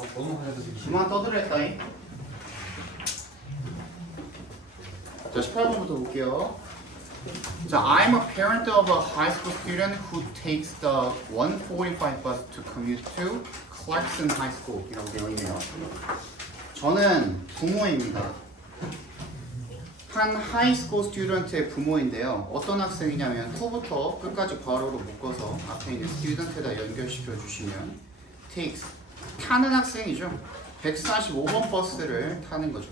너무 하나도 지금. 그만 떠들었다잉. 자, 18번부터 볼게요. 자, I'm a parent of a high school student who takes the 145 bus to commute to Clarkson High School 이라고 되어 있네요. 저는 부모입니다. 한 하이스쿨 스튜던트의 부모인데요. 어떤 학생이냐면 후부터 끝까지 괄호로 묶어서 앞에 있는 스튜던트에다 연결시켜 주시면 takes 타는 학생이죠. 145번 버스를 타는 거죠.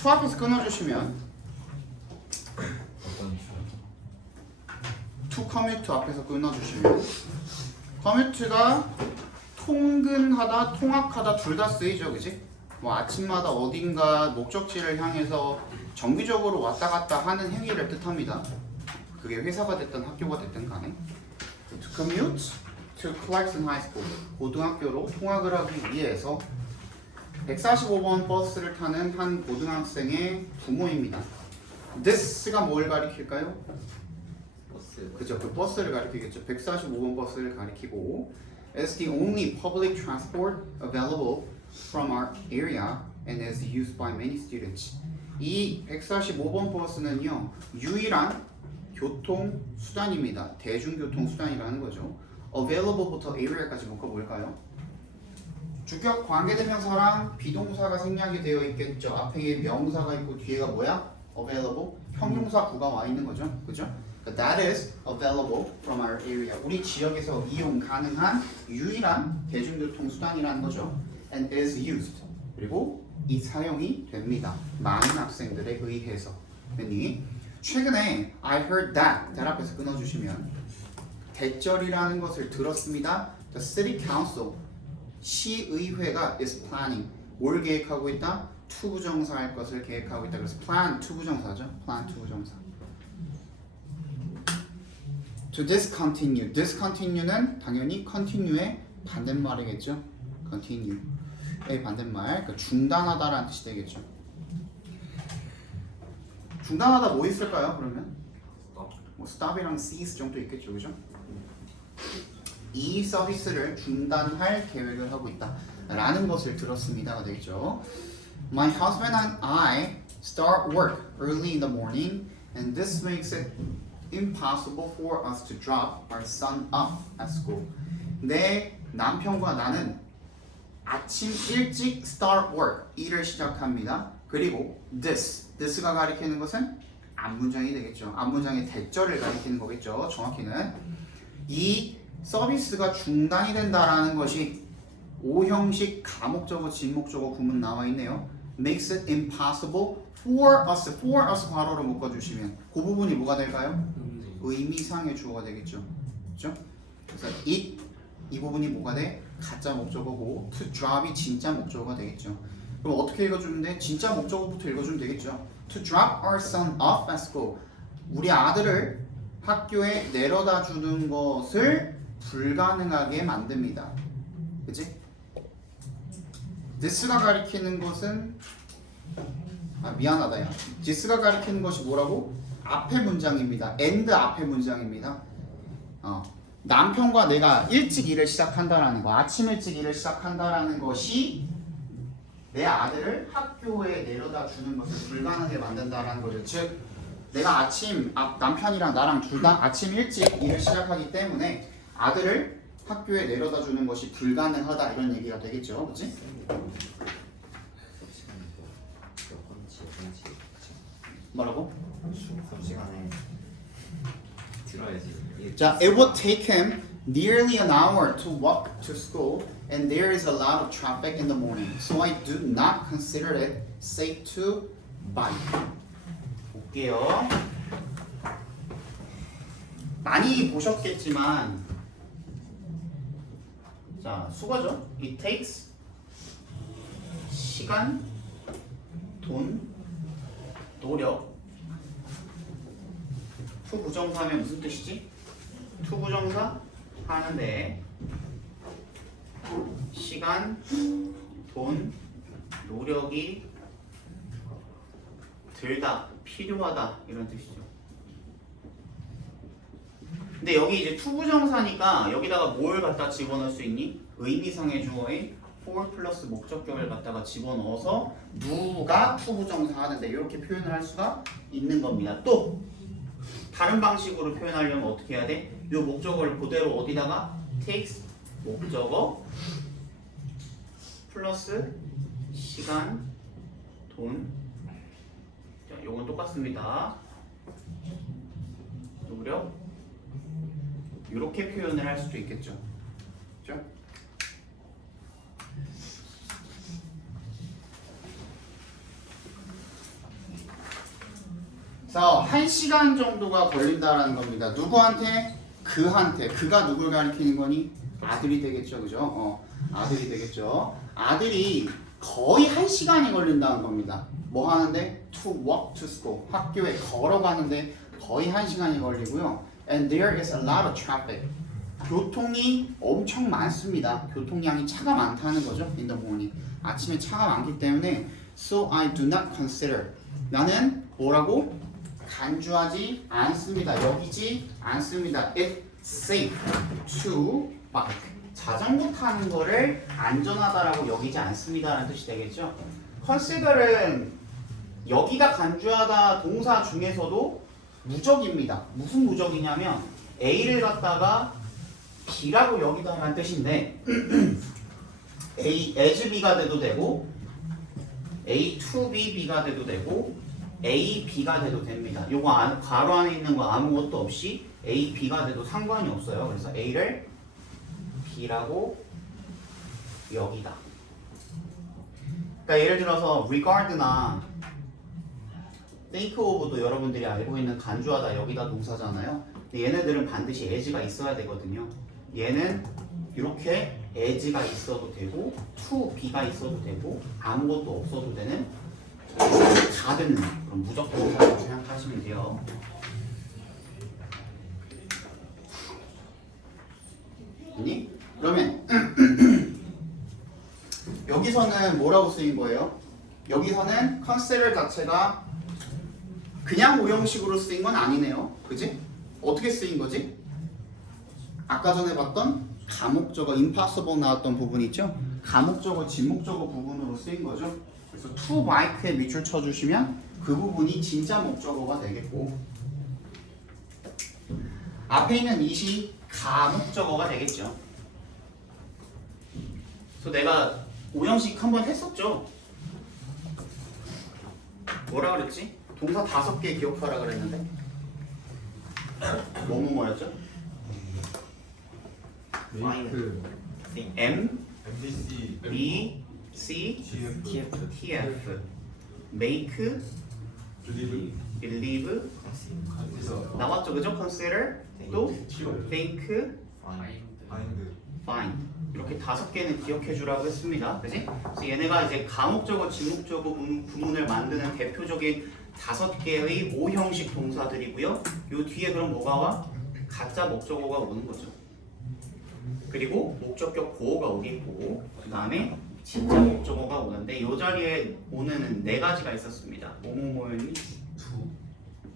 to 앞에서 끊어주시면 to commute 앞에서 끊어주시면 commute가 통근하다, 통학하다 둘 다 쓰이죠, 그지? 뭐 아침마다 어딘가 목적지를 향해서 정기적으로 왔다 갔다 하는 행위를 뜻합니다. 그게 회사가 됐든 학교가 됐든 간에. To commute to Clarkson High School. 고등학교로 통학을 하기 위해서 145번 버스를 타는 한 고등학생의 부모입니다. this가 뭘 가리킬까요? 버스. 그죠? 그 버스를 가리키겠죠. 145번 버스를 가리키고 It's the only public transport available from our area and is used by many students. 이 145번 버스는요 유일한 교통수단입니다. 대중교통수단이라는 거죠. available부터 area까지 묶어볼까요? 주격 관계대명사랑 비동사가 생략이 되어 있겠죠. 앞에 명사가 있고 뒤에가 뭐야? available 형용사 구가 와 있는 거죠. 그죠? That is available from our area. 우리 지역에서 이용 가능한 유일한 대중교통수단이라는 거죠. And is used. 그리고 이 사용이 됩니다. 많은 학생들에 의해서. 그러니 최근에 I heard that 앞에서 끊어주시면 대절이라는 것을 들었습니다. The city council 시의회가 is planning 뭘 계획하고 있다? 투부정사 할 것을 계획하고 있다. 그래서 plan 투부정사죠. plan 투부정사. To discontinue. discontinue는 당연히 continue의 반대말이겠죠. continue의 반대말. 그러니까 중단하다라는 뜻이 되겠죠. 중단하다 뭐 있을까요? 그러면 뭐 stop이랑 cease 정도 있겠죠, 그죠? 이 서비스를 중단할 계획을 하고 있다라는 것을 들었습니다가 되겠죠. My husband and I start work early in the morning, and this makes it impossible for us to drop our son off at school. 내 남편과 나는 아침 일찍 start work 일을 시작합니다. 그리고 this가 가리키는 것은 앞문장이 되겠죠. 앞문장의 대절을 가리키는 거겠죠. 정확히는 이 서비스가 중단이 된다라는 것이 오형식 가목적어, 진목적어 구문 나와 있네요. Makes it impossible for us 괄호로 묶어주시면 그 부분이 뭐가 될까요? 의미상의 주어가 되겠죠. 그렇죠? 그래서 이 부분이 뭐가 돼? 가짜 목적어고 to drop이 진짜 목적어가 되겠죠. 그럼 어떻게 읽어주면 돼? 진짜 목적어부터 읽어주면 되겠죠. To drop our son off at school. 우리 아들을 학교에 내려다 주는 것을 불가능하게 만듭니다. 그치? this가 가리키는 것은 미안하다 야. this가 가리키는 것이 뭐라고? 앞에 문장입니다. and 앞에 문장입니다. 남편과 내가 일찍 일을 시작한다라는 거, 아침 일찍 일을 시작한다라는 것이 내 아들을 학교에 내려다 주는 것을 불가능하게 만든다라는 거죠. 즉, 내가 남편이랑 나랑 둘 다 아침 일찍 일을 시작하기 때문에 아들을 학교에 내려다 주는 것이 불가능하다 이런 얘기가 되겠죠, 그렇지? 뭐라고? 수업 시간에 들어야지. 자, it would take him nearly an hour to walk to school, and there is a lot of traffic in the morning, so I do not consider it safe to bike. 볼게요. 많이 보셨겠지만, 자, 수거죠. It takes 시간, 돈, 노력. 투부정사면 무슨 뜻이지? 투부정사 하는데 시간, 돈, 노력이 들다, 필요하다 이런 뜻이죠. 근데 여기 이제 투부정사니까 여기다가 뭘 갖다 집어넣을 수 있니? 의미상의 주어인 for 플러스 목적격을 갖다가 집어넣어서 누가 투부정사 하는데 이렇게 표현을 할 수가 있는 겁니다. 또 다른 방식으로 표현하려면 어떻게 해야 돼? 이 목적어를 그대로 어디다가 takes 목적어 플러스 시간 돈. 자, 요건 똑같습니다. 노력. 이렇게 표현을 할 수도 있겠죠. 그렇죠? 그래서 1시간 정도가 걸린다라는 겁니다. 누구한테? 그한테. 그가 누굴 가리키는 거니? 아들이 되겠죠. 그죠? 아들이 되겠죠. 아들이 거의 1시간이 걸린다는 겁니다. 뭐 하는데? To walk to school. 학교에 걸어가는데 거의 1시간이 걸리고요. And there is a lot of traffic. 교통이 엄청 많습니다. 교통량이 차가 많다는 거죠. In the morning. 아침에 차가 많기 때문에 So I do not consider. 나는 뭐라고? 간주하지 않습니다. 여기지 않습니다. It's safe to bike. 자전거 타는 거를 안전하다라고 여기지 않습니다라는 뜻이 되겠죠. consider은 여기다 간주하다 동사 중에서도 무적입니다. 무슨 무적이냐면 A를 갖다가 B라고 여기다라는 뜻인데 A as B가 돼도 되고 A to B, B가 돼도 되고 A, B가 돼도 됩니다. 요거 괄호 안에 있는 거 아무것도 없이 A, B가 돼도 상관이 없어요. 그래서 A를 B라고 여기다. 그러니까 예를 들어서 regard나 think of도 여러분들이 알고 있는 간주하다 여기다 동사잖아요. 근데 얘네들은 반드시 as가 있어야 되거든요. 얘는 이렇게 as가 있어도 되고 to be가 있어도 되고 아무것도 없어도 되는 다 되는 그런 무적동사라고 생각하시면 돼요. 아니? 그러면 여기서는 뭐라고 쓰인 거예요? 여기서는 consider 자체가 그냥 오형식으로 쓰인 건 아니네요. 그지? 어떻게 쓰인 거지? 아까 전에 봤던 가목적어 impossible 나왔던 부분 있죠? 가목적어, 진목적어 부분으로 쓰인 거죠. 그래서 to bike에 밑줄 쳐주시면 그 부분이 진짜 목적어가 되겠고 앞에 있는 it이 가목적어가 되겠죠. 그래서 내가 오형식 한번 했었죠. 뭐라 그랬지? 동사 5개 기억하라 그랬는데 뭐였죠? 메이크 M, MBC, B, C, TF, TF make, believe, believe 그래서 나왔죠, 그죠? consider, 또 T.O. think, find, find 이렇게 5개는 기억해 주라고 했습니다. 그지? 그래서 얘네가 이제 가목적어, 진목적어 구문을 만드는 대표적인 5개의 모형식 동사들이고요. 요 뒤에 그럼 뭐가 와? 가짜 목적어가 오는 거죠. 그리고 목적격 보어가 오겠고 그 다음에 진짜 목적어가 오는데 이 자리에 오는 4가지가 있었습니다. 뭐뭐뭐였니?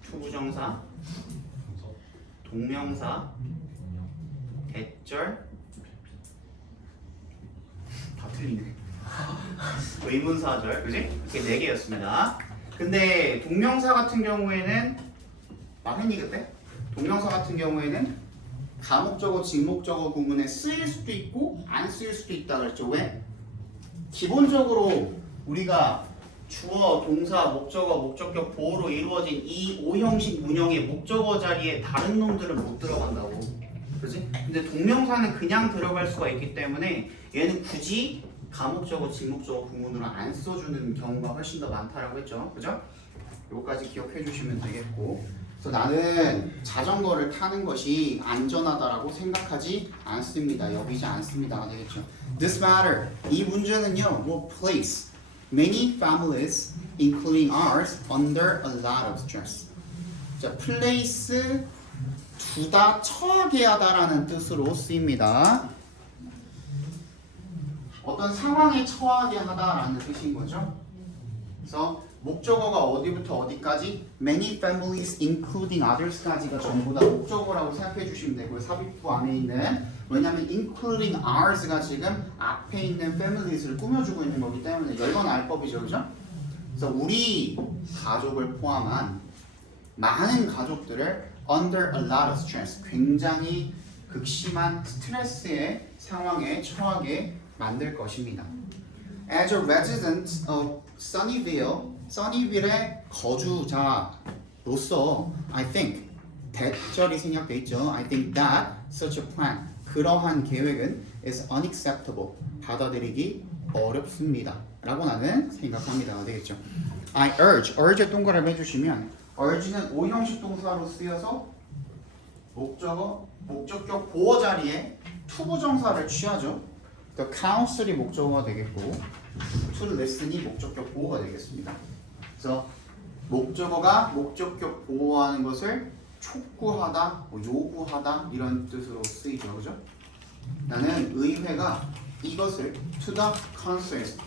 투부정사, 동명사, 대절 다 틀리네. 의문사절, 그지? 이렇게 4개였습니다. 근데 동명사 같은 경우에는 말했니 그때? 동명사 같은 경우에는 가목적어, 진목적어 구문에 쓰일 수도 있고 안 쓰일 수도 있다 그랬죠. 왜? 기본적으로 우리가 주어, 동사, 목적어, 목적격, 보어로 이루어진 이 5형식 문형의 목적어 자리에 다른 놈들은 못 들어간다고. 그지? 근데 동명사는 그냥 들어갈 수가 있기 때문에 얘는 굳이 가목적어, 진목적어 구문으로 안 써주는 경우가 훨씬 더 많다라고 했죠. 그죠? 요거까지 기억해 주시면 되겠고. 그래서 나는 자전거를 타는 것이 안전하다라고 생각하지 않습니다. 여기지 않습니다가 되겠죠. This matter. 이 문제는요. will place many families, including ours, under a lot of stress. 자, place 두다 처하게 하다라는 뜻으로 쓰입니다. 어떤 상황에 처하게 하다라는 뜻인 거죠. 그래서 목적어가 어디부터 어디까지? Many families including others까지가 전부 다 목적어라고 생각해 주시면 되고요. 삽입부 안에 있는 왜냐면 including ours가 지금 앞에 있는 families를 꾸며주고 있는 거기 때문에 이건 알법이죠, 그죠? 그래서 우리 가족을 포함한 많은 가족들을 under a lot of stress, 굉장히 극심한 스트레스의 상황에 처하게 만들 것입니다. As a resident of Sunnyvale, 써니빌의 거주자로서 I think 대절이 생략돼 있죠. I think that such a plan, 그러한 계획은 is unacceptable, 받아들이기 어렵습니다 라고 나는 생각합니다. 되겠죠. I urge에 동그라미 해주시면 urge는 5형식 동사로 쓰여서 목적격 보어 자리에 투부정사를 취하죠. The counsel이 목적어가 되겠고 to listen이 목적격 보어가 되겠습니다. 그래서 목적어가 목적격 보호하는 것을 촉구하다, 뭐 요구하다 이런 뜻으로 쓰이죠, 그죠? 나는 의회가 이것을 to the concerns,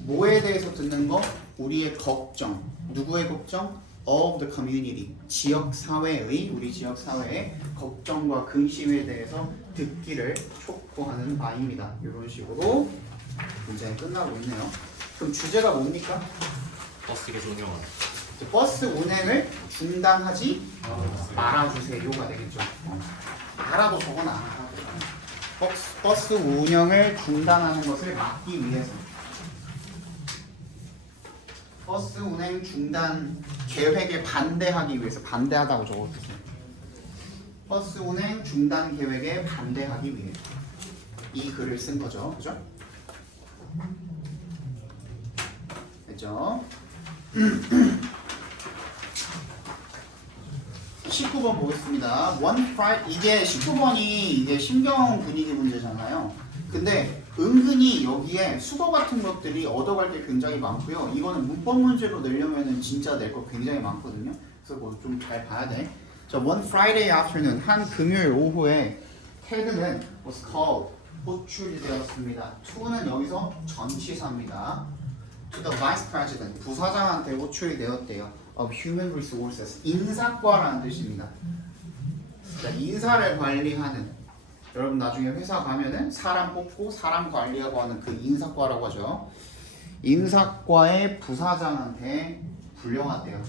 뭐에 대해서 듣는 거? 우리의 걱정, 누구의 걱정? of the community, 지역 사회의, 우리 지역 사회의 걱정과 근심에 대해서 듣기를 촉구하는 바입니다. 이런 식으로 문제는 끝나고 있네요. 그럼 주제가 뭡니까? 버스 계속 운영하는. 버스 운행을 중단하지 말아주세요가 되겠죠. 알아도 저건 안 하고 버스 운영을 중단하는 것을 막기 위해서 버스 운행 중단 계획에 반대하기 위해서 반대하다고 적어주세요. 버스 운행 중단 계획에 반대하기 위해 이 글을 쓴 거죠, 그죠? 됐죠? 19번 보겠습니다. One Friday, 이게 19번이 이게 신경 분위기 문제잖아요. 근데 은근히 여기에 수도 같은 것들이 얻어갈 게 굉장히 많고요. 이거는 문법 문제로 내려면은 진짜 낼 거 굉장히 많거든요. 그래서 뭐 좀 잘 봐야 돼. 자, One Friday afternoon, 한 금요일 오후에 테드는 was called, 호출이 되었습니다. to는 여기서 전치사입니다. To the Vice President, 부사장한테 호출이 되었대요. Of Human Resources, 인사과라는 뜻입니다. 자, 인사를 관리하는, 여러분 나중에 회사 가면은 사람 뽑고 사람 관리하고 하는 그 인사과라고 하죠. 인사과의 부사장한테 불려왔대요.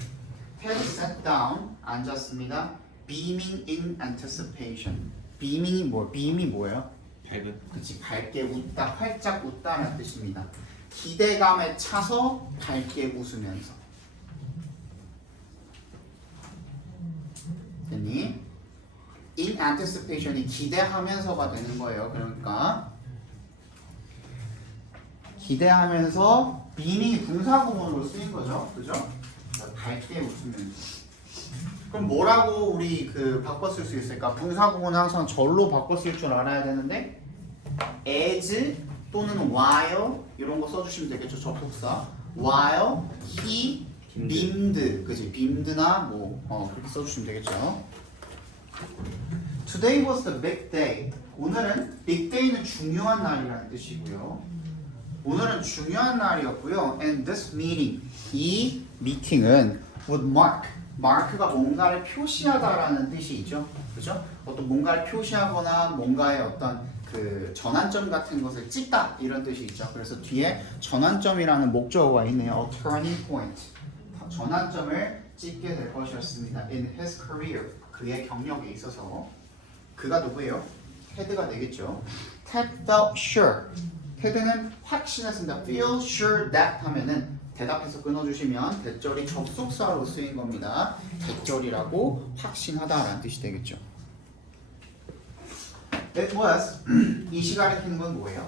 Ted sat down, 앉았습니다. Beaming in anticipation. beaming이 뭐? beam이 뭐예요? 밝은. 그치, 밝게 웃다, 활짝 웃다라는 뜻입니다. 기대감에 차서 밝게 웃으면서. 됐니? In anticipation이 기대하면서가 되는 거예요. 그러니까 기대하면서 beaming이 분사구문으로 쓰인 거죠, 그죠? 밝게 웃으면서. 그럼 뭐라고 우리 그 바꿔 쓸 수 있을까? 분사구문은 항상 절로 바꿔 쓸 줄 알아야 되는데 as 또는 while 이런 거 써주시면 되겠죠. 접속사 while he beamed, 그지? beamed나 뭐 그렇게 써주시면 되겠죠. Today was the big day. 오늘은 big day는 중요한 날이라는 뜻이고요. 오늘은 중요한 날이었고요. And this meeting, 이 미팅은 would mark가 뭔가를 표시하다라는 뜻이 있죠. 그죠? 어떤 뭔가를 표시하거나 뭔가의 어떤 그 전환점 같은 것을 찍다 이런 뜻이 있죠. 그래서 뒤에 전환점이라는 목적어가 있네요. A turning point. 전환점을 찍게 될 것이었습니다. In his career. 그의 경력에 있어서. 그가 누구예요? 테드가 되겠죠. Ted felt sure. 테드는 확신했습니다. Feel sure that 하면은 대답해서 끊어주시면 대절이 접속사로 쓰인 겁니다. 대절이라고 확신하다라는 뜻이 되겠죠. It was 이 시간에 켜는 건 뭐예요?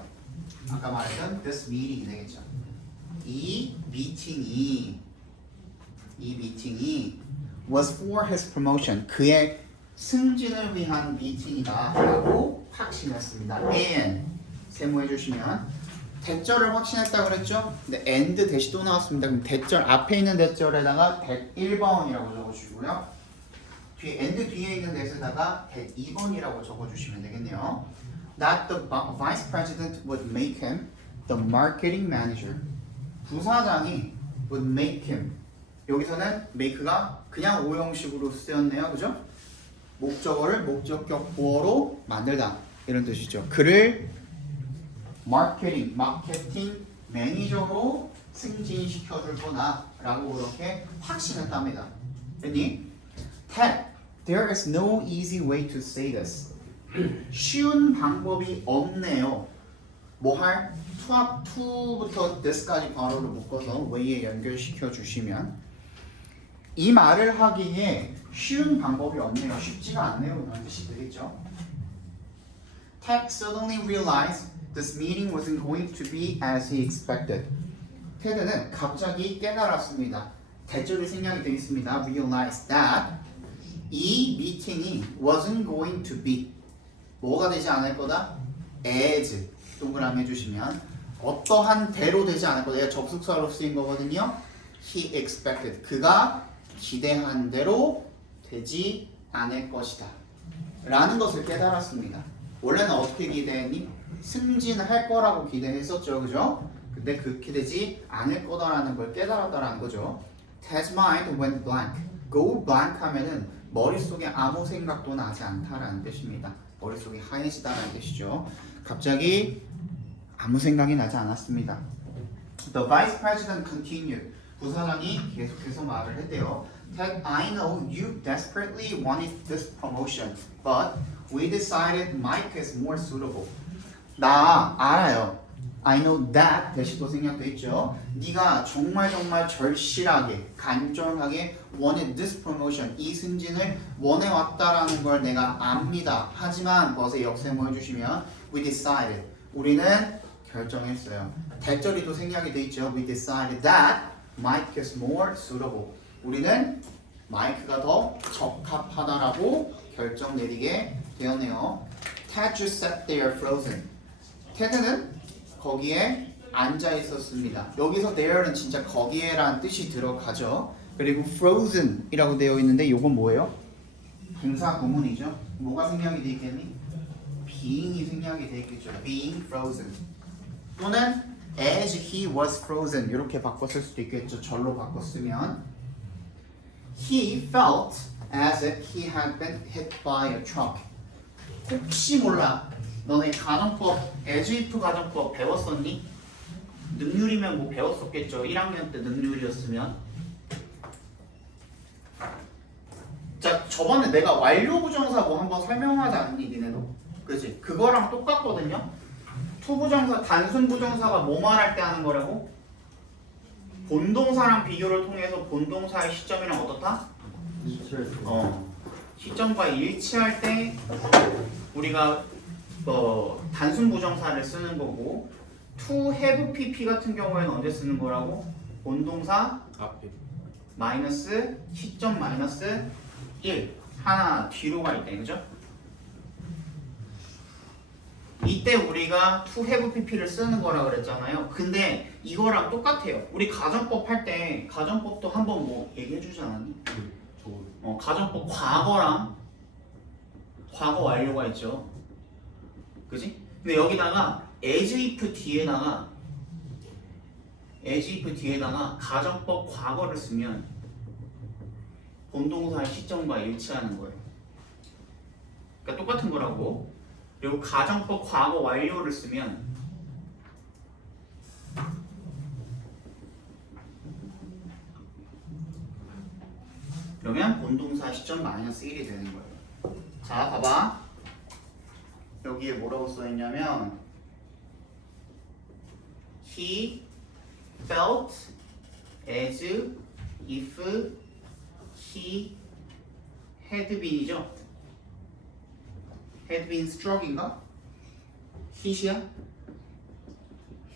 아까 말했던 this meeting이 되겠죠. 이 미팅이 was for his promotion. 그의 승진을 위한 미팅이다 라고 확신했습니다. and 세모해 주시면 대절을 확신했다 그랬죠? 근데 and 대시 또 나왔습니다. 그럼 대절 앞에 있는 대절에다가 101번이라고 적어주시고요. 뒤에 and 뒤에 있는 대에다가 102번이라고 적어주시면 되겠네요. That the vice president would make him the marketing manager. 부사장이 would make him. 여기서는 make가 그냥 오형식으로 쓰였네요, 그죠? 목적어를 목적격 보어로 만들다. 이런 뜻이죠. 그를 마케팅 매니저로 승진시켜줄 거다라고 그렇게 확신했답니다. 됐니? Ted, there is no easy way to say this. 쉬운 방법이 없네요. 뭐 할? to부터 this까지 괄호를 묶어서 way에 연결시켜 주시면 이 말을 하기에 쉬운 방법이 없네요. 쉽지가 않네요. 이런 뜻이 되겠죠. Ted suddenly realized this meeting wasn't going to be as he expected. 테드는 갑자기 깨달았습니다. 대절이 생략이 되어 있습니다. Realized that 이 미팅이 wasn't going to be 뭐가 되지 않을 거다? as 동그라미 해주시면 어떠한 대로 되지 않을 거다. 얘가 접속사로 쓰인 거거든요. He expected 그가 기대한 대로 되지 않을 것이다 라는 것을 깨달았습니다. 원래는 어떻게 기대했니? 승진할 거라고 기대했었죠, 그죠? 근데 그렇게 되지 않을 거다라는 걸 깨달았다라는 거죠. Ted's mind went blank. Go blank 하면은 머릿속에 아무 생각도 나지 않다라는 뜻입니다. 머릿속이 하얘지다라는 뜻이죠. 갑자기 아무 생각이 나지 않았습니다. The vice president continued. 부사장이 계속해서 말을 했대요. Ted, I know you desperately wanted this promotion, but we decided Mike is more suitable. 나 알아요. I know that 대시도 생략돼 있죠. 네가 정말 절실하게 간절하게 wanted this promotion 이 승진을 원해왔다라는 걸 내가 압니다. 하지만 것에 역세모 해주시면 we decided 우리는 결정했어요. 대절이도 생략이 돼 있죠. We decided that Mike is more suitable 우리는 마이크가 더 적합하다라고 결정 내리게 되었네요. Ted just sat there frozen. 테드는 거기에 앉아 있었습니다. 여기서 there는 진짜 거기에라는 뜻이 들어가죠. 그리고 frozen이라고 되어 있는데 이건 뭐예요? 분사 구문이죠. 뭐가 생략이 돼 있겠니? being이 생략이 돼 있겠죠. being frozen 또는 as he was frozen 이렇게 바꿨을 수도 있겠죠. 절로 바꿨으면 he felt as if he had been hit by a truck. 혹시 몰라 너네 가정법, as if 가정법 배웠었니? 능률이면 뭐 배웠었겠죠. 1학년 때 능률이었으면. 자, 저번에 내가 완료부정사 뭐 한번 설명하지 않니 니네도? 그치? 그거랑 똑같거든요. 투부정사, 단순부정사가 뭐 말할 때 하는 거라고? 본동사랑 비교를 통해서 본동사의 시점이랑 어떻다? 시점과 일치할 때 우리가 단순 부정사를 쓰는 거고 to have pp 같은 경우에는 언제 쓰는 거라고? 본동사 앞에 마이너스 시점 마이너스 1 하나 뒤로 갈 때 그죠? 이때 우리가 to have pp를 쓰는 거라 그랬잖아요. 근데 이거랑 똑같아요. 우리 가정법 할 때 가정법도 한번 뭐 얘기해 주지 않았니? 가정법 과거랑 과거 완료가 있죠. 그지? 근데 여기다가 as if 뒤에다가 가정법 과거를 쓰면 본동사의 시점과 일치하는 거예요. 그러니까 똑같은 거라고. 그리고 가정법 과거 완료를 쓰면 그러면 본동사 시점 마이너스 1이 되는 거예요. 자, 봐봐. 여기에 뭐라고 써있냐면 He felt as if he had been이죠? had been struck인가? hit이야?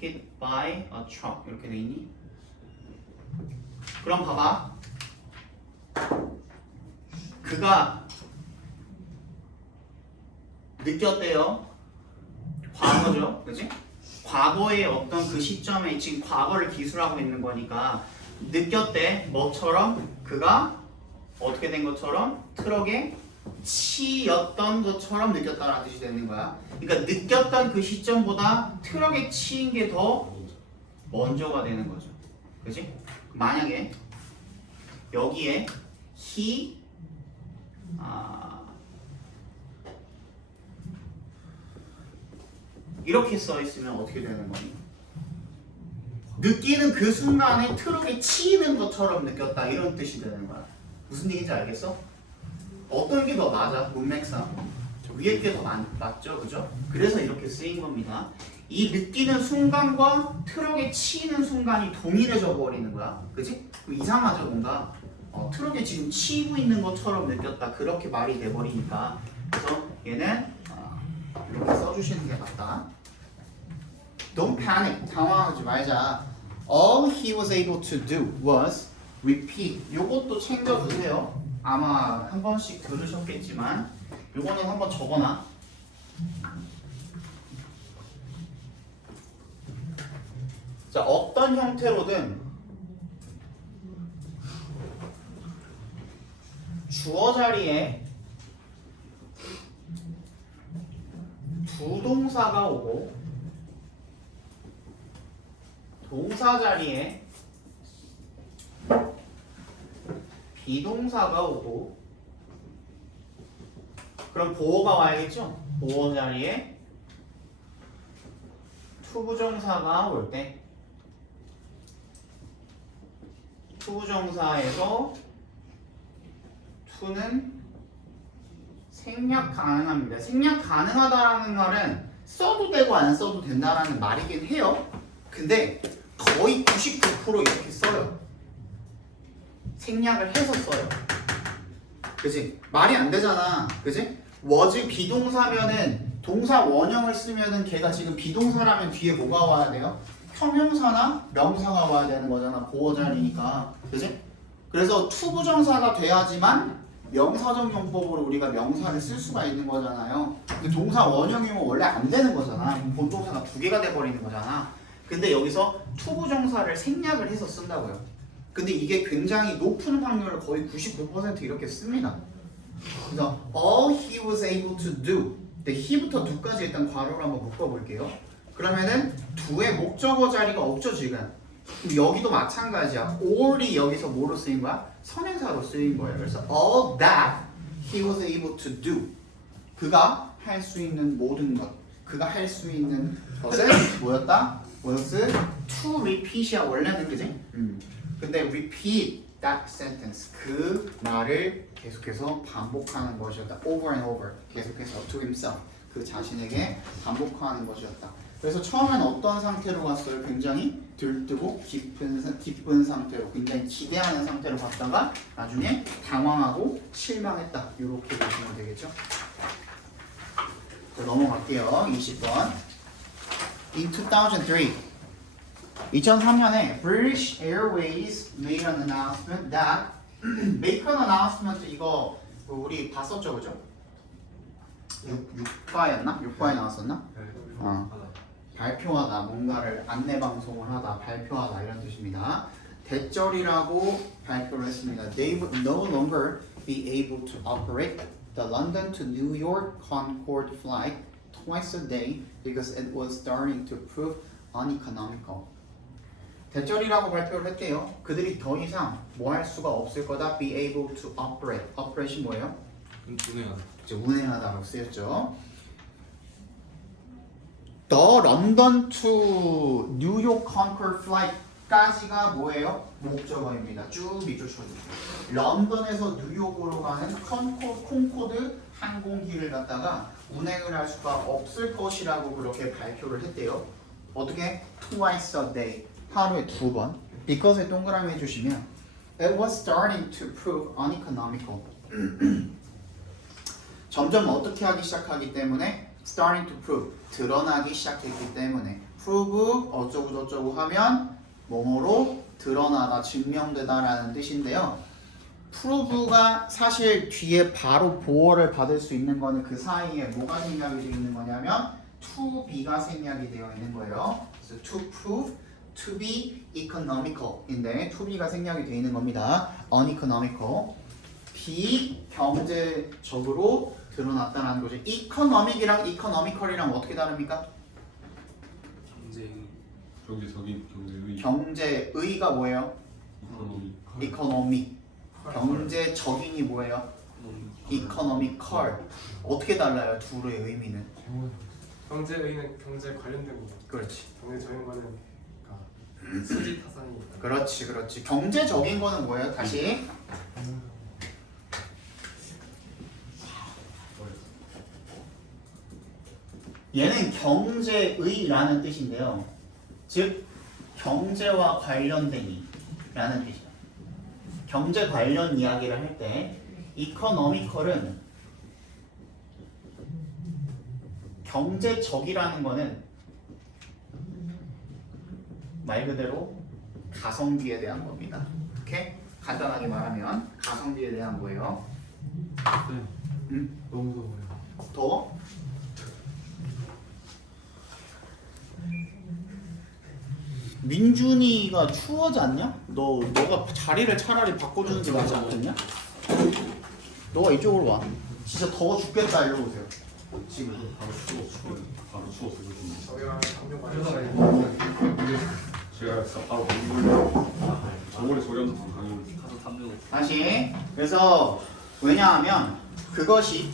hit by a truck 이렇게 돼 있니? 그럼 봐봐. 그가 느꼈대요. 과거죠, 그치? 과거의 어떤 그 시점에 지금 과거를 기술하고 있는 거니까 느꼈대. 뭐처럼? 그가 어떻게 된 것처럼? 트럭에 치였던 것처럼 느꼈다라는 뜻이 되는 거야. 그러니까 느꼈던 그 시점보다 트럭에 치인 게 더 먼저가 되는 거죠. 그치? 만약에 여기에 he 이렇게 써 있으면 어떻게 되는 거니? 느끼는 그 순간에 트럭에 치이는 것처럼 느꼈다 이런 뜻이 되는 거야. 무슨 얘기인지 알겠어? 어떤 게 더 맞아? 문맥상 저 위에 게 더 맞죠, 그죠? 그래서 이렇게 쓰인 겁니다. 이 느끼는 순간과 트럭에 치이는 순간이 동일해져 버리는 거야, 그지? 이상하죠, 뭔가 트럭에 지금 치이고 있는 것처럼 느꼈다 그렇게 말이 돼버리니까 그래서 얘는 이렇게 써주시는 게 맞다. Don't panic. 당황하지 말자. All he was able to do was repeat. 요것도 챙겨주세요. 아마 한 번씩 들으셨겠지만 요거는 한번 적어놔. 자, 어떤 형태로든 주어 자리에 부동사가 오고 동사 자리에 비동사가 오고 그럼 보어가 와야겠죠? 보어 자리에 투부정사가 올 때 투부정사에서 투는 생략 가능합니다. 생략 가능하다라는 말은 써도 되고 안 써도 된다라는 말이긴 해요. 근데 거의 99% 이렇게 써요. 생략을 해서 써요. 그지? 말이 안 되잖아. 그지? was 비동사면은 동사 원형을 쓰면은 걔가 지금 비동사라면 뒤에 뭐가 와야 돼요? 형용사나 명사가 와야 되는 거잖아. 보어 자리니까. 그지? 그래서 투부정사가 돼야지만 명사적 용법으로 우리가 명사를 쓸 수가 있는 거잖아요. 근데 동사 원형이면 원래 안 되는 거잖아. 본동사가 두 개가 돼버리는 거잖아. 근데 여기서 투부정사를 생략을 해서 쓴다고요. 근데 이게 굉장히 높은 확률로 거의 99% 이렇게 씁니다. 그래서 all he was able to do. 근데 he부터 do까지 일단 괄호를 한번 묶어볼게요. 그러면은 do의 목적어 자리가 없죠 지금. 그럼 여기도 마찬가지야. all이 여기서 뭐로 쓰인 거야? 선행사로 쓰인 거예요. 그래서 all that he was able to do. 그가 할 수 있는 모든 것. 그가 할 수 있는 것은 뭐였다? was to repeat이야 원래는, 그지? 근데 repeat that sentence. 그 말을 계속해서 반복하는 것이었다. over and over. 계속해서 to himself. 그 자신에게 반복하는 것이었다. 그래서 처음엔 어떤 상태로 갔어요? 굉장히 들뜨고 기쁜 상태로, 굉장히 기대하는 상태로 갔다가 나중에 당황하고 실망했다. 이렇게 보시면 되겠죠? 자, 넘어갈게요. 20번. In 2003년에 British Airways made an announcement that make an announcement. 이거 우리 봤었죠, 그죠? 6과였나? 6과에 나왔었나? 발표하다, 뭔가를 안내 방송을 하다, 발표하다 이런 뜻입니다. 대절이라고 발표를 했습니다. They would no longer be able to operate the London to New York Concorde flight twice a day because it was starting to prove uneconomical. 대절이라고 발표를 했대요. 그들이 더 이상 뭐 할 수가 없을 거다. Be able to operate. operate이 뭐예요? 운행하다라고 쓰였죠. The London to New York Concorde flight까지가 뭐예요? 목적어입니다. 쭉 밑줄 쳐주세요. 런던에서 뉴욕으로 가는 콩코드 항공기를 갖다가 운행을 할 수가 없을 것이라고 그렇게 발표를 했대요. 어떻게? Twice a day. 하루에 2번. Because에 동그라미 해주시면 It was starting to prove uneconomical. 점점 어떻게 하기 시작하기 때문에 starting to prove 드러나기 시작했기 때문에 prove 어쩌고 저쩌고 하면 뭐뭐로 드러나다, 증명되다라는 뜻인데요. prove가 사실 뒤에 바로 보어를 받을 수 있는 거는 그 사이에 뭐가 생략이 되어 있는 거냐면 to be가 생략이 되어 있는 거예요. 그래서 to prove, to be economical인데 to be가 생략이 되어 있는 겁니다. uneconomical. 비경제적으로 드러났다는 거죠. economic이랑 economical이랑 어떻게 다릅니까? 경제의가 뭐예요? economic. 경제적인이 뭐예요? economical. 어떻게 달라요? 둘의 의미는? 경제의는 경제 관련된 거. 그렇지. 경제적인 거는 그러니까 수지 타산이. 그렇지, 그렇지. 경제적인 거는 뭐예요? 다시. 얘는 경제의라는 뜻인데요. 즉 경제와 관련된이라는 뜻이에요. 경제 관련 이야기를 할 때 economical은 경제적이라는 거는 말 그대로 가성비에 대한 겁니다. 오케이? 간단하게 말하면 가성비에 대한 거예요. 너무 더워요. 더워? 민준이가 추워지 않냐? 너가 자리를 차라리 바꿔주는 게 낫지 않겠냐? 너가 이쪽으로 와. 진짜 더워 죽겠다. 일로 오세요. 지금 바로 추웠어. 저희가 강력 그래서 많이 제가 바로 방금 저번에 조련도 강의 가서 담배 다시. 그래서 왜냐하면 그것이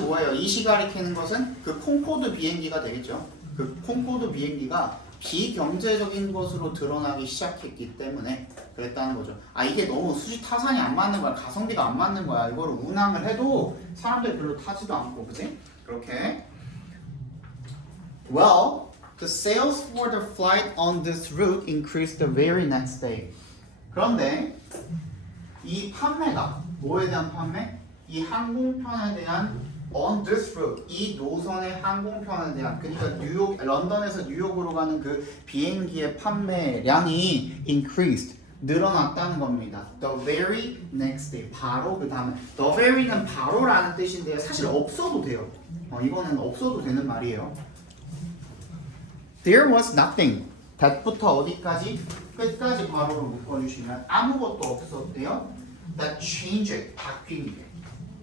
뭐예요? 이 시간이 캐는 것은 그 콩코드 비행기가 되겠죠. 그 콩코드 비행기가 비경제적인 것으로 드러나기 시작했기 때문에 그랬다는 거죠. 아 이게 너무 수지 타산이 안 맞는 거야. 가성비가 안 맞는 거야. 이거를 운항을 해도 사람들이 별로 타지도 않고 그지? 그렇게. Well, the sales for the flight on this route increased the very next day. 그런데 이 판매가 뭐에 대한 판매? 이 항공편에 대한 on this route 이 노선의 항공편에 대한 그러니까 런던에서 뉴욕으로 가는 그 비행기의 판매량이 increased 늘어났다는 겁니다. The very next day 바로 그 다음에 the very는 바로라는 뜻인데 사실 없어도 돼요. 이거는 없어도 되는 말이에요. There was nothing. that부터 어디까지? 끝까지 바로로 묶어주시면 아무것도 없었대요. That changed 바뀐 게.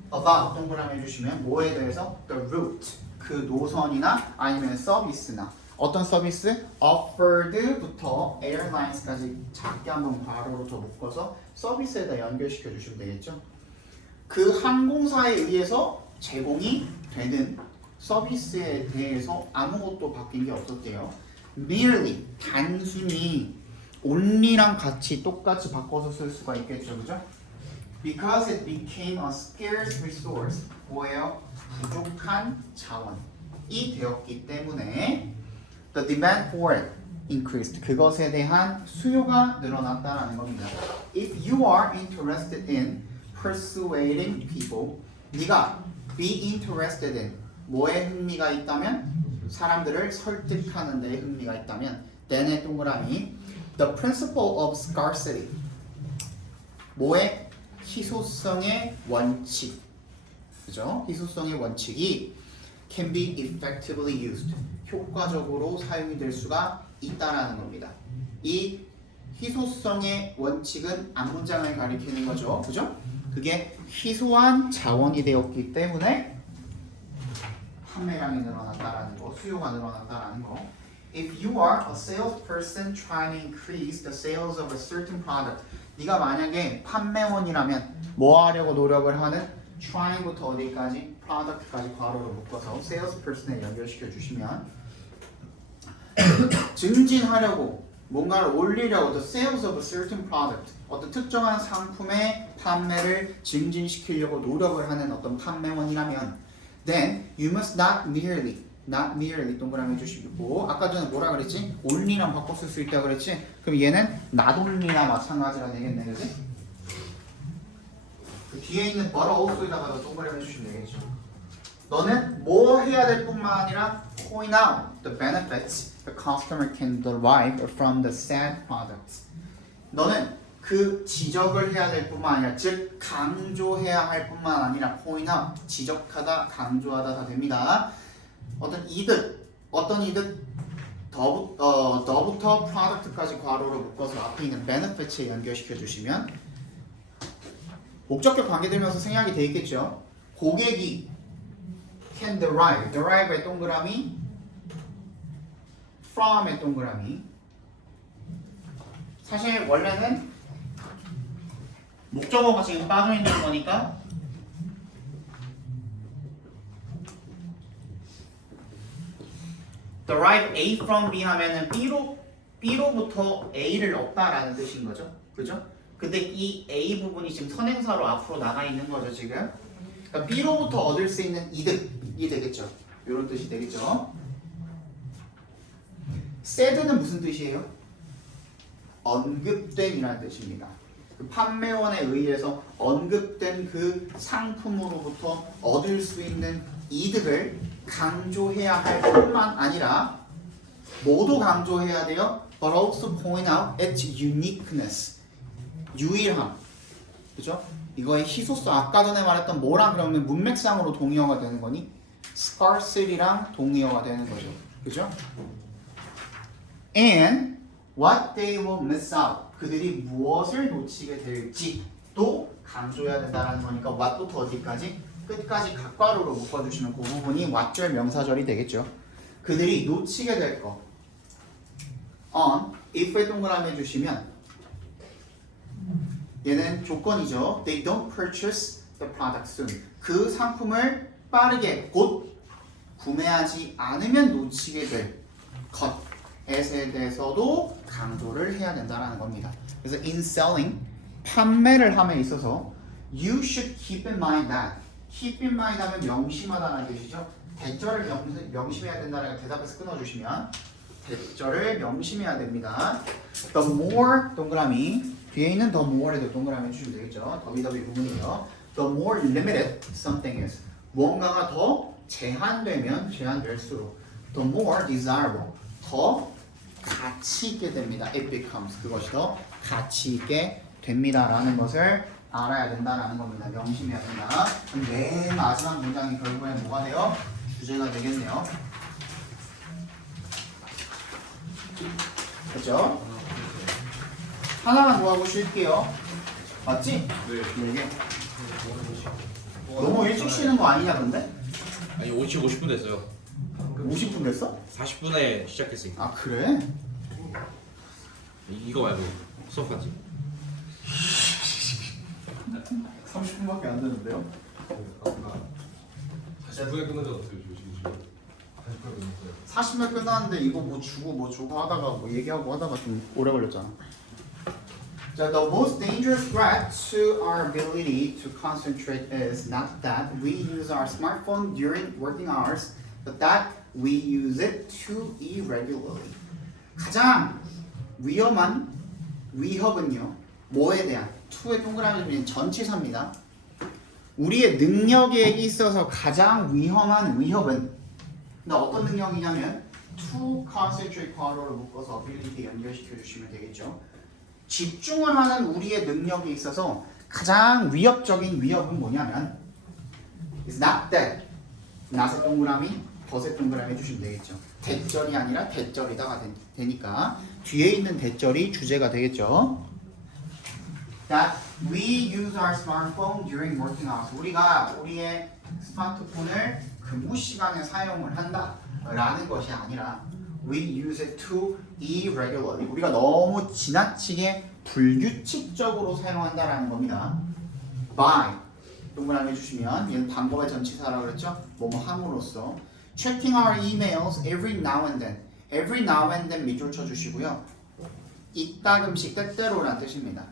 about 동그라미 해주시면 뭐에 대해서? The route 그 노선이나 아니면 서비스나 어떤 서비스? offered부터 airlines까지 작게 한번 괄호로 더 묶어서 서비스에다 연결시켜 주시면 되겠죠. 그 항공사에 의해서 제공이 되는 서비스에 대해서 아무것도 바뀐 게 없었대요. merely 단순히 only랑 같이 똑같이 바꿔서 쓸 수가 있겠죠, 그죠? Because it became a scarce resource. 뭐예요? 부족한 자원이 되었기 때문에 the demand for it increased. 그것에 대한 수요가 늘어났다라는 겁니다. If you are interested in persuading people, 네가 be interested in 뭐에 흥미가 있다면 사람들을 설득하는 데 흥미가 있다면 then의 동그라미 the principle of scarcity 뭐에 희소성의 원칙, 그죠? 희소성의 원칙이 can be effectively used, 효과적으로 사용이 될 수가 있다라는 겁니다. 이 희소성의 원칙은 앞문장을 가리키는 거죠, 그죠? 그게 희소한 자원이 되었기 때문에 판매량이 늘어났다라는 거, 수요가 늘어났다라는 거. If you are a salesperson trying to increase the sales of a certain product, 네가 만약에 판매원이라면 뭐 하려고 노력을 하는? trying부터 어디까지? product까지 괄호로 묶어서 salesperson에 연결시켜 주시면 증진하려고 뭔가를 올리려고 the sales of a certain product 어떤 특정한 상품의 판매를 증진시키려고 노력을 하는 어떤 판매원이라면 then you must not merely 동그라미 해주시고 아까 전에 뭐라 그랬지? only랑 바꿔 쓸 수 있다고 그랬지? 그럼 얘는 not only나 마찬가지가 되겠네, 그지? 그 뒤에 있는 but also에다가 동그라미 해주시면 되겠죠. 너는 뭐 해야 될 뿐만 아니라 point out the benefits the customer can derive from the said products. 너는 그 지적을 해야 될 뿐만 아니라 즉 강조해야 할 뿐만 아니라 point out 지적하다 강조하다 다 됩니다. 어떤 이득 더부터 product까지 괄호로 묶어서 앞에 있는 benefits에 연결시켜 주시면 목적격 관계되면서 생략이 돼 있겠죠. 고객이 can derive의 동그라미 from의 동그라미 사실 원래는 목적어가 지금 빠져 있는 거니까 derive A from B 하면은 B로부터 A를 얻다라는 뜻인 거죠. 그죠? 근데 이 A 부분이 지금 선행사로 앞으로 나가 있는 거죠, 지금. 그러니까 B로부터 얻을 수 있는 이득이 되겠죠. 이런 뜻이 되겠죠. said는 무슨 뜻이에요? 언급된이라는 뜻입니다. 그 판매원에 의해서 언급된 그 상품으로부터 얻을 수 있는 이득을 강조해야 할 뿐만 아니라 모두 강조해야 돼요. But also point out its uniqueness. 유일함. 그죠? 이거의 희소성. 아까 전에 말했던 뭐랑 그러면 문맥상으로 동의어가 되는 거니? scarcity랑 동의어가 되는 거죠. 그죠? And what they will miss out. 그들이 무엇을 놓치게 될지도 강조해야 된다는 거니까 what부터 어디까지? 끝까지 각괄호로 묶어주시면 그 부분이 what절 명사절이 되겠죠. 그들이 놓치게 될 거. on, if에 동그라미 해주시면 얘는 조건이죠. They don't purchase the product soon. 그 상품을 빠르게 곧 구매하지 않으면 놓치게 될 것에 대해서도 강조를 해야 된다는 겁니다. 그래서 in selling, 판매를 함에 있어서 you should keep in mind that. keep in mind 하면 명심하다는 뜻이죠. 대절을 명심해야 된다는 대답에서 끊어주시면 대절을 명심해야 됩니다. The more 동그라미 뒤에 있는 the more에도 동그라미 해주시면 되겠죠. WW 부분이요. The more limited something is. 무언가가 더 제한될수록 the more desirable. 더 가치 있게 됩니다. It becomes. 그것이 더 가치 있게 됩니다라는 것을 알아야 된다라는 겁니다. 명심해야 된다. 그럼 맨 마지막 문장이 결국엔 뭐가 돼요? 주제가 되겠네요. 그렇죠? 하나만 더 하고 쉴게요. 맞지? 네. 이게 너무 일찍 쉬는 거 아니냐 근데? 아니 50분 됐어요. 50분 됐어? 40분에 시작했으니까. 아 그래? 이거 말고 수업까지. 30분밖에 안 되는데요? 아까 40분에 끝나지 않았어요, 지금. 40분에 끝났어요. 40분 끝났는데 이거 뭐 주고 하다가 뭐 얘기하고 하다가 좀 오래 걸렸잖아. 자, the most dangerous threat to our ability to concentrate is not that we use our smartphone during working hours, but that we use it too irregularly. 가장 위험한 위협은요. 뭐에 대한? to의 동그라미 전치사입니다. 우리의 능력에 있어서 가장 위험한 위협은 근데 어떤 능력이냐면 to concentrate 괄호를 묶어서 ability 연결시켜 주시면 되겠죠. 집중을 하는 우리의 능력에 있어서 가장 위협적인 위협은 뭐냐면 is not that. not의 동그라미, that의 동그라미 해주시면 되겠죠. 대절이 아니라 대절이다가 되니까 뒤에 있는 대절이 주제가 되겠죠. That we use our smartphone during working hours. 우리가 우리의 스마트폰을 근무 시간에 사용을 한다라는 것이 아니라 we use it too irregularly. 우리가 너무 지나치게 불규칙적으로 사용한다라는 겁니다. by 동그라미 해주시면 얘는 방법의 전치사라고 그랬죠? 뭐뭐 함으로써 checking our emails every now and then. every now and then 밑줄 쳐주시고요. 이따금씩 때때로란 뜻입니다.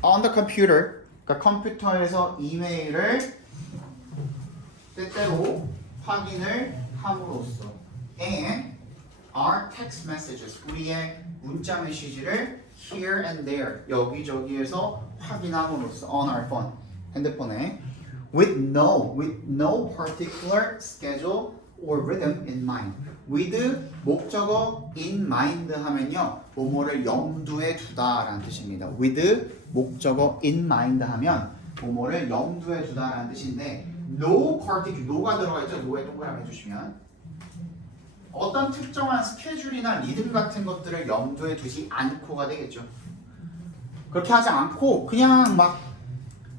on the computer, 그러니까 컴퓨터에서 이메일을 때때로 확인을 함으로써 and our text messages, 우리의 문자 메시지를 here and there, 여기저기에서 확인함으로써 on our phone, 핸드폰에 with no particular schedule or rhythm in mind. with 목적어 in mind 하면요 뭐뭐를 염두에 두다라는 뜻입니다. with 목적어 in mind 하면 뭐뭐를 염두에 두다라는 뜻인데 no particular, no가 들어가 있죠. no에 동그라미 해주시면 어떤 특정한 스케줄이나 리듬 같은 것들을 염두에 두지 않고가 되겠죠. 그렇게 하지 않고 그냥 막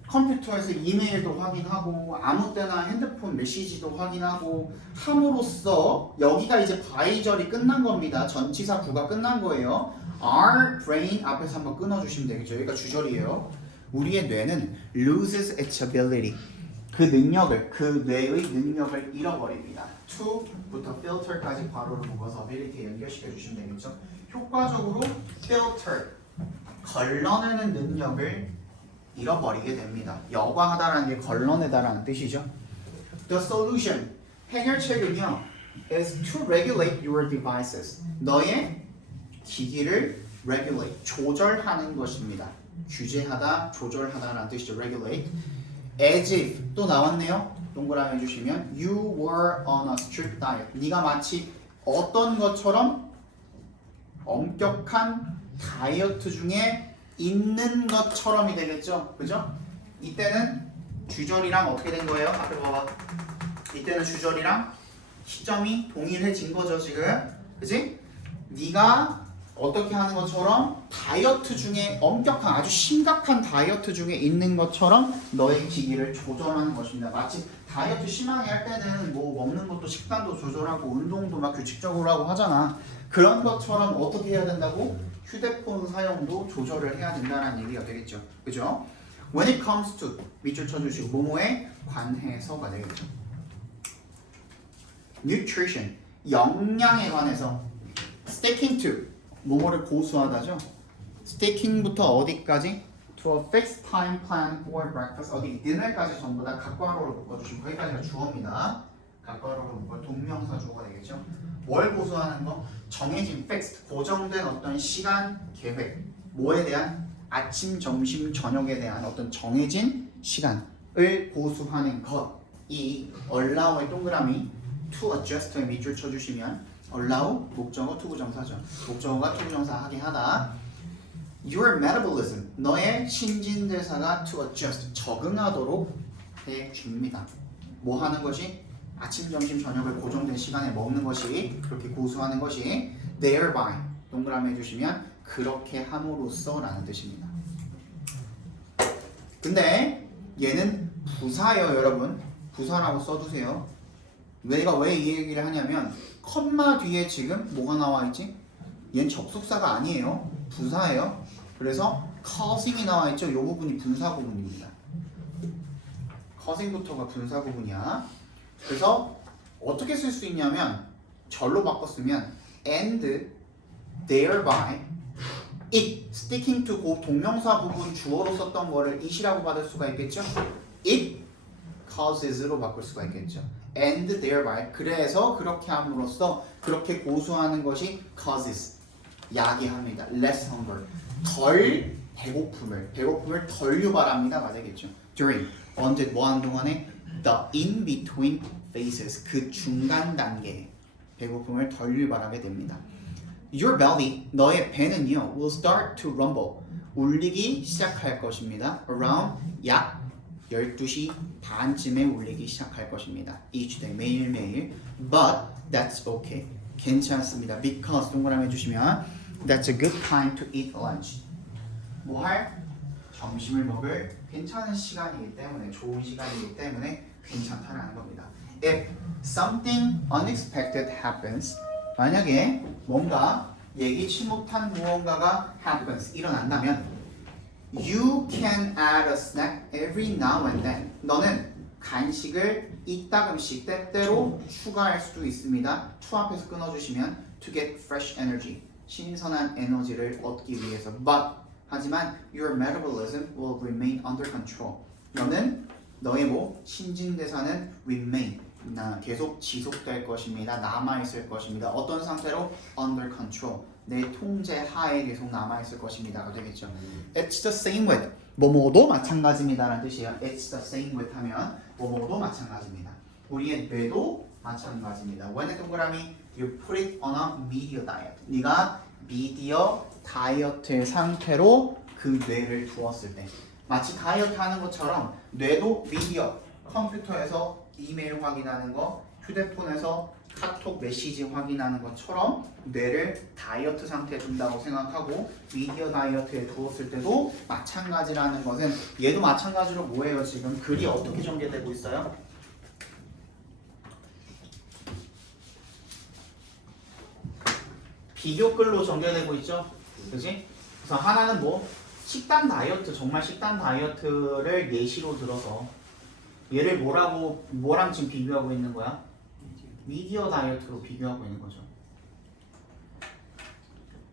컴퓨터에서 이메일도 확인하고 아무 때나 핸드폰 메시지도 확인하고 함으로써 여기가 이제 바이절이 끝난 겁니다. 전치사 구가 끝난 거예요. Our brain 앞에서 한번 끊어주시면 되겠죠. 여기가 주절이에요. 우리의 뇌는 loses its ability. 그 능력을, 그 뇌의 능력을 잃어버립니다. to부터 filter까지 괄호를 묶어서 ability 연결시켜 주시면 되겠죠. 효과적으로 filter, 걸러내는 능력을 잃어버리게 됩니다. 여과하다라는 게 걸러내다라는 뜻이죠. The solution, 해결책은요, is to regulate your devices. 너의 기기를 regulate, 조절하는 것입니다. 규제하다, 조절하다라는 뜻이죠. regulate. As if, 또 나왔네요. 동그라미 해주시면 you were on a strict diet. 네가 마치 어떤 것처럼 엄격한 다이어트 중에 있는 것처럼이 되겠죠. 그죠? 이때는 주절이랑 어떻게 된 거예요? 앞에 봐봐. 이때는 주절이랑 시점이 동일해진 거죠 지금. 그지? 네가 어떻게 하는 것처럼 다이어트 중에 엄격한 아주 심각한 다이어트 중에 있는 것처럼 너의 기기를 조절하는 것입니다. 마치 다이어트 심하게 할 때는 뭐 먹는 것도 식단도 조절하고 운동도 막 규칙적으로 하고 하잖아. 그런 것처럼 어떻게 해야 된다고? 휴대폰 사용도 조절을 해야 된다는 얘기가 되겠죠. 그죠? When it comes to 밑줄 쳐주시고 뭐뭐에 관해서가 되겠죠. Nutrition 영양에 관해서 sticking to 뭐뭐를 고수하다죠. sticking부터 어디까지? To a fixed time plan for breakfast. 어디 디너까지 전부 다 각괄호로 묶어주시면 거기까지가 주어입니다. 각괄호로 묶어 동명사 주어가 되겠죠. 뭘 고수하는 거? 정해진 fixed 고정된 어떤 시간 계획 뭐에 대한 아침, 점심, 저녁에 대한 어떤 정해진 시간을 고수하는 것. 이 allow의 동그라미 to adjust에 밑줄 쳐주시면 allow 목적어 투부정사죠. 목적어가 투부정사 하게 하다. Your metabolism 너의 신진대사가 to adjust 적응하도록 해줍니다. 뭐 하는 것이? 아침, 점심, 저녁을 고정된 시간에 먹는 것이 그렇게 고수하는 것이 thereby 동그라미 해주시면 그렇게 함으로써 라는 뜻입니다. 근데 얘는 부사예요 여러분. 부사라고 써주세요. 내가 왜 이 얘기를 하냐면 컴마 뒤에 지금 뭐가 나와 있지? 얘는 접속사가 아니에요. 부사예요. 그래서 causing이 나와 있죠. 이 부분이 분사 부분입니다. causing부터가 분사 부분이야. 그래서 어떻게 쓸 수 있냐면 절로 바꿨으면 and thereby it sticking to 그 동명사 부분 주어로 썼던 거를 it이라고 받을 수가 있겠죠. it causes로 바꿀 수가 있겠죠. and thereby 그래서 그렇게 함으로써 그렇게 고수하는 것이 causes 야기합니다. less hunger 덜 배고픔을 덜 유발합니다가 되겠죠. during 언제 뭐 하는 동안에 the in between phases 그 중간 단계 배고픔을 덜 유발하게 됩니다. Your belly 너의 배는요 will start to rumble 울리기 시작할 것입니다. around 약 12시 반쯤에 울리기 시작할 것입니다. each day 매일매일 but that's okay 괜찮습니다. because 동그라미 해주시면 that's a good time to eat lunch 뭐 할? 점심을 먹을 괜찮은 시간이기 때문에 좋은 시간이기 때문에 괜찮다라는 겁니다. If something unexpected happens 만약에 뭔가 예기치 못한 무언가가 happens 일어난다면 you can add a snack every now and then 너는 간식을 이따금씩 때때로 추가할 수도 있습니다. to 앞에서 끊어주시면 to get fresh energy 신선한 에너지를 얻기 위해서 but 하지만 your metabolism will remain under control 너는 너의 뭐 신진대사는 remain 계속 지속될 것입니다. 남아있을 것입니다. 어떤 상태로? under control 내 통제 하에 계속 남아있을 것입니다가 되겠죠. It's the same with 뭐뭐도 마찬가지입니다 라는 뜻이에요. It's the same with 하면 뭐뭐도 마찬가지입니다. 우리의 뇌도 마찬가지입니다. When 동그라미 you put it on a media diet 네가 미디어 다이어트의 상태로 그 뇌를 두었을 때 마치 다이어트 하는 것처럼 뇌도 미디어 컴퓨터에서 이메일 확인하는 거 휴대폰에서 카톡 메시지 확인하는 것처럼 뇌를 다이어트 상태에 둔다고 생각하고 미디어 다이어트에 두었을 때도 마찬가지라는 것은 얘도 마찬가지로 뭐예요? 지금 글이 어떻게 전개되고 있어요? 비교글로 전개되고 있죠? 그치? 그래서 하나는 뭐 식단 다이어트 정말 식단 다이어트를 예시로 들어서 얘를 뭐랑 지금 비교하고 있는 거야? 미디어 다이어트로 비교하고 있는 거죠.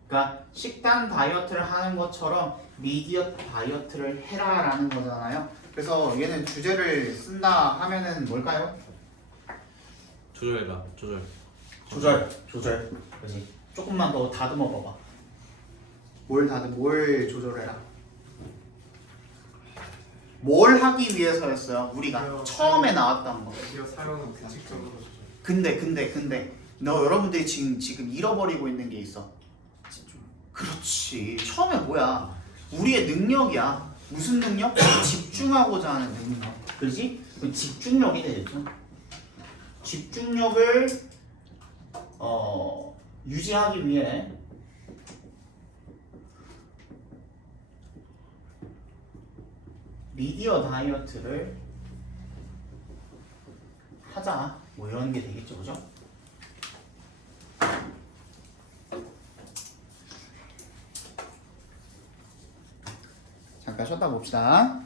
그러니까 식단 다이어트를 하는 것처럼 미디어 다이어트를 해라라는 거잖아요. 그래서 얘는 주제를 쓴다 하면은 뭘까요? 조절해라. 조절. 조절. 그렇지. 조금만 더 다듬어 봐봐. 뭘 조절해라. 뭘 하기 위해서였어요? 우리가 처음에 나왔던 거. 미디어 사용은 규칙적으로 조절. 근데 너 여러분들이 지금 잃어버리고 있는 게 있어. 그렇지. 처음에 뭐야? 우리의 능력이야. 무슨 능력? 집중하고자 하는 능력. 그렇지? 그럼 집중력이 되겠죠. 집중력을 유지하기 위해 미디어 다이어트를 하자. 뭐 이런 게 되겠죠, 그죠? 잠깐 쉬었다 봅시다.